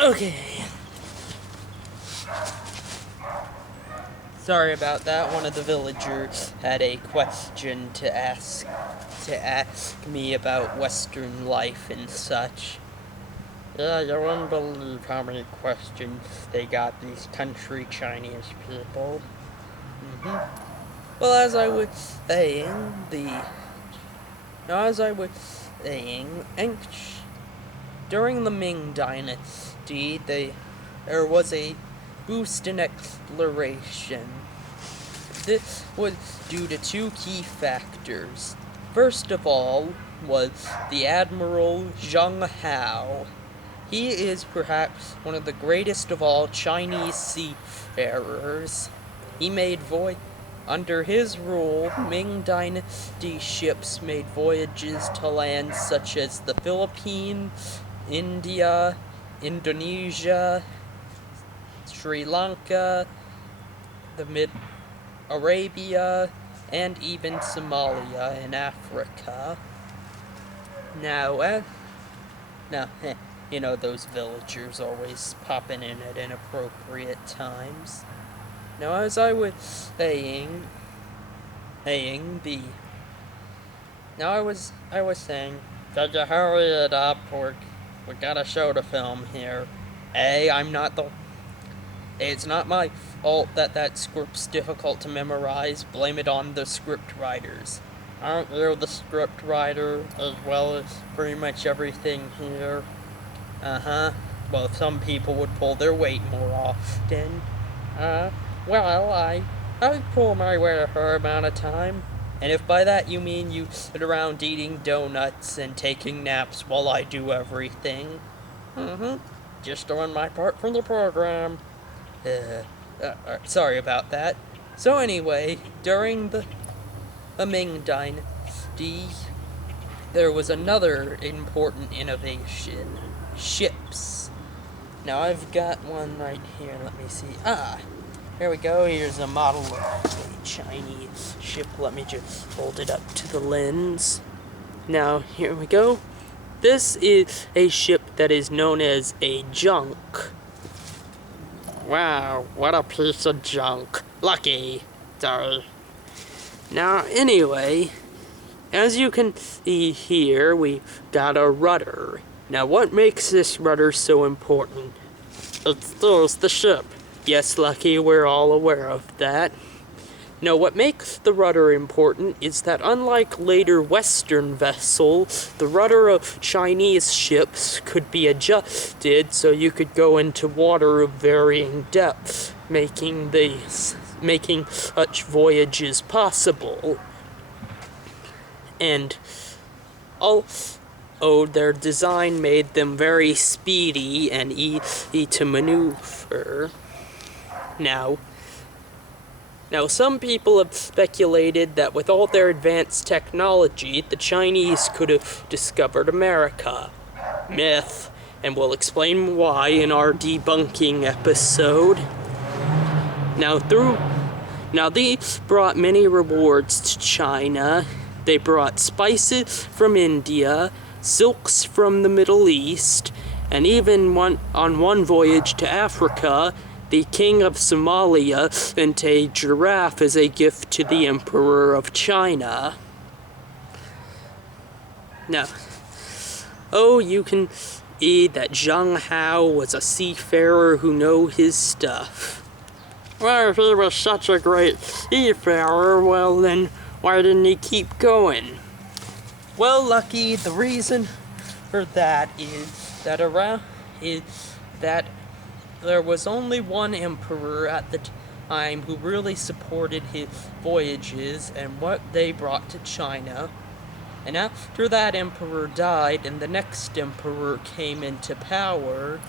Okay. Sorry about that. One of the villagers had a question to ask me about Western life and such. Yeah, you wouldn't believe how many questions they got, these country Chinese people. Well, as I was saying, during the Ming Dynasty, there was a boost in exploration. This was due to two key factors. First of all was the Admiral Zheng Hao. He is perhaps one of the greatest of all Chinese seafarers. Under his rule, Ming Dynasty ships made voyages to lands such as the Philippines, India, Indonesia, Sri Lanka, Arabia, and even Somalia in Africa. Now, those villagers always popping in at inappropriate times. Now, as I was saying, could you hurry it up? We got a show to film here. It's not my fault that script's difficult to memorize. Blame it on the script writers. Aren't you the script writer as well as pretty much everything here? Well, some people would pull their weight more often. Well, I pull my weight a fair amount of time. And if by that you mean you sit around eating donuts and taking naps while I do everything. Just doing my part from the program. Sorry about that. So anyway, during the Ming Dynasty, there was another important innovation. Ships. Now I've got one right here, let me see. Here we go, here's a model of a Chinese ship. Let me just hold it up to the lens. Now, here we go. This is a ship that is known as a junk. Wow, what a piece of junk. Lucky. Sorry. Now, anyway, as you can see here, we've got a rudder. Now, what makes this rudder so important? It steers the ship. Yes, Lucky, we're all aware of that. Now, what makes the rudder important is that unlike later Western vessels, the rudder of Chinese ships could be adjusted so you could go into water of varying depths, making such voyages possible. And their design made them very speedy and easy to maneuver. Now, some people have speculated that with all their advanced technology, the Chinese could have discovered America. Myth, and we'll explain why in our debunking episode. Now these brought many rewards to China. They brought spices from India, silks from the Middle East, and even on one voyage to Africa, the king of Somalia sent a giraffe as a gift to the emperor of China. Now, you can see that Zheng Hao was a seafarer who knew his stuff. Well, if he was such a great seafarer, well then, why didn't he keep going? Well, Lucky, the reason for that is that there was only one emperor at the time who really supported his voyages and what they brought to China. And after that emperor died and the next emperor came into power,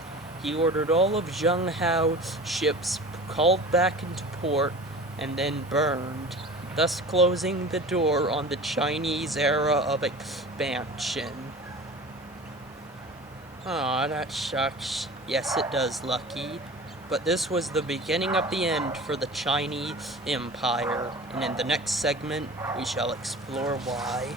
he ordered all of Zheng Hao's ships called back into port and then burned, thus closing the door on the Chinese era of expansion. Aw, that sucks. Yes, it does, Lucky. But this was the beginning of the end for the Chinese Empire, and in the next segment, we shall explore why.